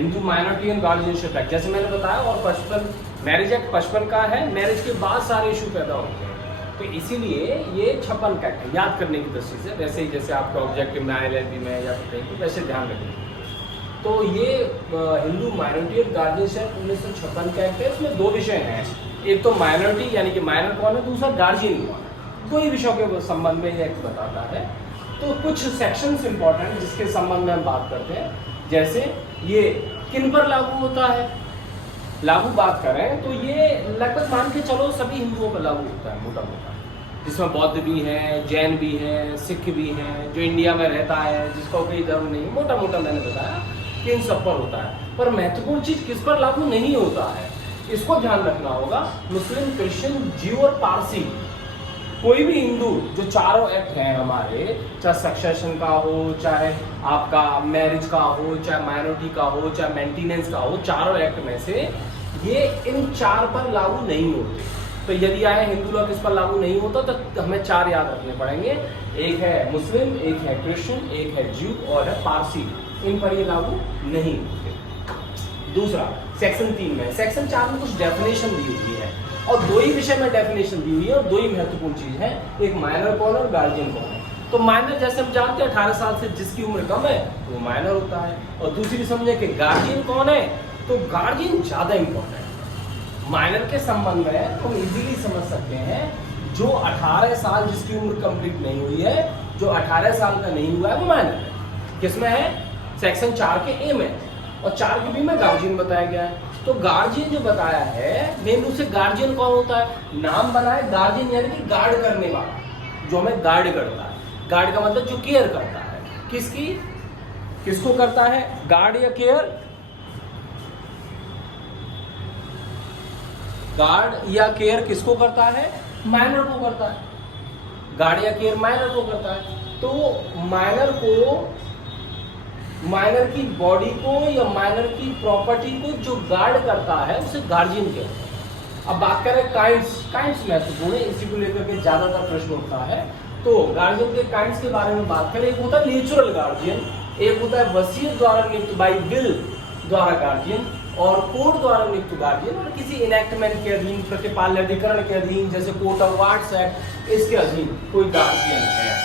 Hindu minority and guardianship act, जैसे मैंने बताया, और 55 मैरिज एक्ट 55 का है। मैरिज के बाद सारे इशू पैदा होते हैं, तो इसीलिए ये 56 का एक्ट है, याद करने की दृष्टि से। वैसे ही जैसे आपका ऑब्जेक्टिव में ILLB में या फिर कहीं, वैसे ध्यान रखें। तो ये हिंदू माइनॉरिटी एंड गार्जियनशिप 1956 का एक्ट है। इसमें दो विषय हैं, एक तो माइनॉरिटी यानी कि माइनर कौन है, दूसरा गार्जियन कौन है। दो ही विषयों के संबंध में ये एक्ट बताता है। तो कुछ सेक्शंस इंपॉर्टेंट जिसके संबंध में हम बात करते हैं, जैसे ये किन पर लागू होता है। लागू बात करें तो ये लगभग मान के चलो सभी हिंदुओं पर लागू होता है, मोटा मोटा, जिसमें बौद्ध भी हैं, जैन भी हैं, सिख भी हैं, जो इंडिया में रहता है जिसका कोई धर्म नहीं, मोटा मोटा मैंने बताया कि इन सब पर होता है। पर महत्वपूर्ण चीज किस पर लागू नहीं होता है, इसको ध्यान रखना होगा। मुस्लिम, क्रिश्चियन, जीव और पारसी, कोई भी हिंदू, जो चारों एक्ट हैं हमारे, चाहे सक्सेशन का हो, चाहे आपका मैरिज का हो, चाहे माइनॉरिटी का हो, चाहे मेंटेनेंस का हो, चारों एक्ट में से ये इन 4 पर लागू नहीं होते। तो यदि आए हिंदू लॉ किस पर लागू नहीं होता, तो हमें 4 याद रखने पड़ेंगे। एक है मुस्लिम, एक है क्रिश्चियन, एक है जीव और है पारसी, इन पर ये लागू नहीं होते। दूसरा, सेक्शन 3 में, सेक्शन 4 में कुछ डेफिनेशन दी हुई है, और 2 ही विषय में डेफिनेशन दी हुई है, और 2 ही महत्वपूर्ण चीज है, एक माइनर कौन है और गार्जियन कौन है। तो माइनर जैसे हम जानते हैं 18 साल से जिसकी उम्र कम है वो माइनर होता है, और दूसरी समझे कि गार्जियन कौन है, तो गार्जियन ज्यादा इंपॉर्टेंट है। माइनर के संबंध में हम इजीली समझ सकते हैं, जो 18 साल जिसकी उम्र कंप्लीट नहीं हुई है, जो 18 साल का नहीं हुआ है, वो माइनर है। किसमें है, सेक्शन 4 के ए में, और 4 के बी में गार्जियन बताया गया है। तो गार्जियन जो बताया है, मेन रूप से गार्जियन कौन होता है, नाम बना है गार्जियन, यानी कि गार्ड करने वाला, जो हमें गार्ड करता है। गार्ड का मतलब जो केयर करता है, किसकी, किसको करता है, गार्ड या केयर, गार्ड या केयर किसको करता है, माइनर को करता है। गार्ड या केयर माइनर को करता है। तो माइनर को, माइनर की बॉडी को या माइनर की प्रॉपर्टी को जो गार्ड करता है उसे गार्जियन कहते हैं। अब बात करें काइंड्स, काइंड्स महत्वपूर्ण है, इसी को लेकर के ज्यादातर प्रश्न उठता है। तो गार्जियन के काइंड्स के बारे में बात करें, एक होता है नेचुरल गार्जियन, एक होता है वसीयत द्वारा नियुक्त बाई विल द्वारा गार्जियन, और कोर्ट द्वारा नियुक्त गार्जियन, और किसी इनेक्टमेंट के अधीन, प्रतिपाल्य अधिकरण के अधीन, जैसे कोर्ट ऑफ वार्ड्स एक्ट, इसके अधीन कोई गार्जियन है।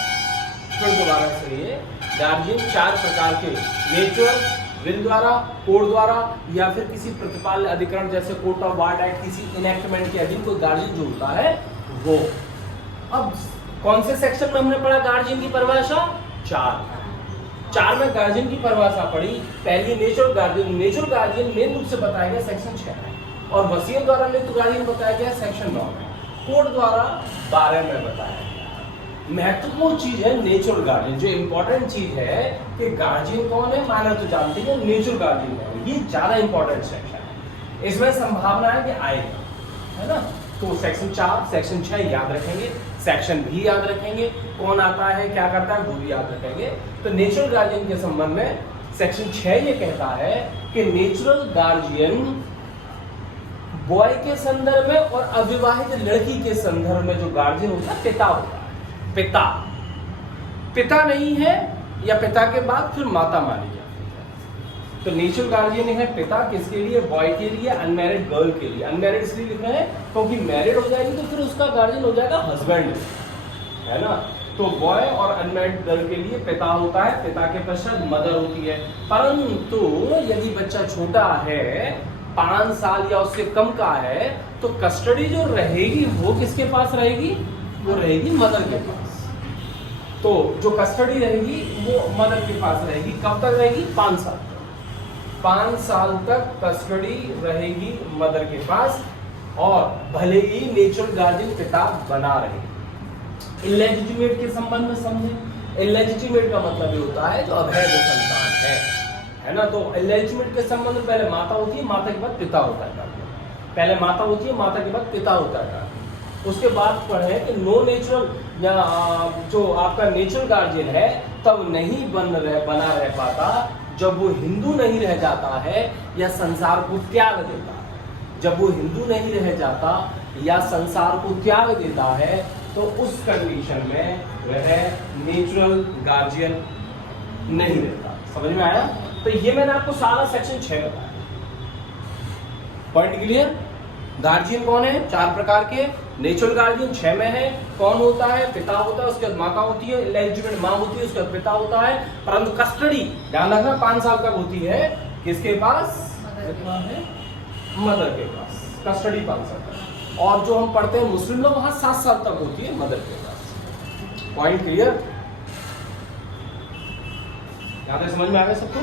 फिर दोबारा सुनिए, गार्जियन 4 प्रकार के, नेचुरल, विल द्वारा, कोर्ट द्वारा, या फिर किसी प्रतिपाल्य अधिकरण जैसे कोर्ट ऑफ वार्ड एक्ट, किसी इनेक्टमेंट के अधीन कोई गार्जियन जो होता है वो। अब कौन से सेक्शन में हमने पढ़ा गार्जियन की परिभाषा, 4 में गार्जियन की परिभाषा पढ़ी। पहली natural guardian, natural guardian main रूप से बताया गया सेक्शन 6 में, और वसीयत द्वारा नियुक्त गार्जियन बताया गया सेक्शन 9 में, कोर्ट द्वारा 12 में बताया गया। महत्वपूर्ण चीज है नेचुरल गार्जियन, जो इंपॉर्टेंट चीज है कि गार्जियन कौन है, माइनर तो जानते हैं, नेचुरल गार्जियन है, ये ज्यादा इंपॉर्टेंट सेक्शन है। इसमें संभावना है कि आएगा, है ना। तो सेक्शन 4, सेक्शन 6 याद रखेंगे, सेक्शन भी याद रखेंगे, कौन आता है क्या करता है वो भी याद रखेंगे। तो नेचुरल गार्जियन के संबंध में सेक्शन 6 ये कहता है कि नेचुरल गार्जियन बॉय के संदर्भ में और अविवाहित लड़की के संदर्भ में जो गार्जियन होता है, पिता होता है। पिता, पिता नहीं है या पिता के बाद फिर माता मानी जाती है। तो नेचुरल गार्जियन है पिता, किसके लिए, बॉय के लिए, अनमैरिड गर्ल के लिए। अनमैरिड इसलिए लिख रहे हैं क्योंकि मैरिड हो जाएगी तो फिर उसका गार्जियन हो जाएगा हस्बैंड, है ना। तो बॉय और अनमैरिड गर्ल के लिए पिता होता है, पिता के पश्चात मदर होती है। परंतु यदि बच्चा छोटा है, 5 साल या उससे कम का है, तो कस्टडी जो रहेगी वो किसके पास रहेगी, वो रहेगी मदर के पास। तो जो कस्टडी रहेगी वो मदर के पास रहेगी। कब तक रहेगी, 5 साल, 5 साल तक कस्टडी रहेगी मदर के पास, और भले ही नेचुरल गार्जियन पिता बना रहे। इलेजिटिमेट के संबंध में समझे, इलेजिटिमेट का मतलब ये होता है जो अवैध संतान है ना। तो इलेजिटिमेट के संबंध में पहले माता होती है, माता के बाद पिता होता है। पहले माता होती है, माता के बाद पिता होता है। उसके बाद पढ़े कि नो नेचुरल, या जो आपका नेचुरल गार्जियन है तब नहीं बना रह पाता जब वो हिंदू नहीं रह जाता है या संसार को त्याग देता है। जब वो हिंदू नहीं रह जाता या संसार को त्याग देता है तो उस कंडीशन में वह नेचुरल गार्जियन नहीं रहता। समझ में आया। तो ये मैंने आपको सारा सेक्शन 6 बताया। Point clear? गार्जियन कौन है? 4 प्रकार के। नेचुरल गार्जियन 6 में है। कौन होता है? पिता होता है, उसके बाद माता होती है, इलेजिटिमेट माँ होती है, उसके बाद पिता होता है। परंतु कस्टडी ध्यान रखना 5 साल तक होती है किसके पास? मदर के पास। कस्टडी 5 साल तक। और जो हम पढ़ते हैं मुस्लिम लोग, वहां 7 साल तक होती है मदर के पास। Point clear? यहां तक समझ में आ गया सबको?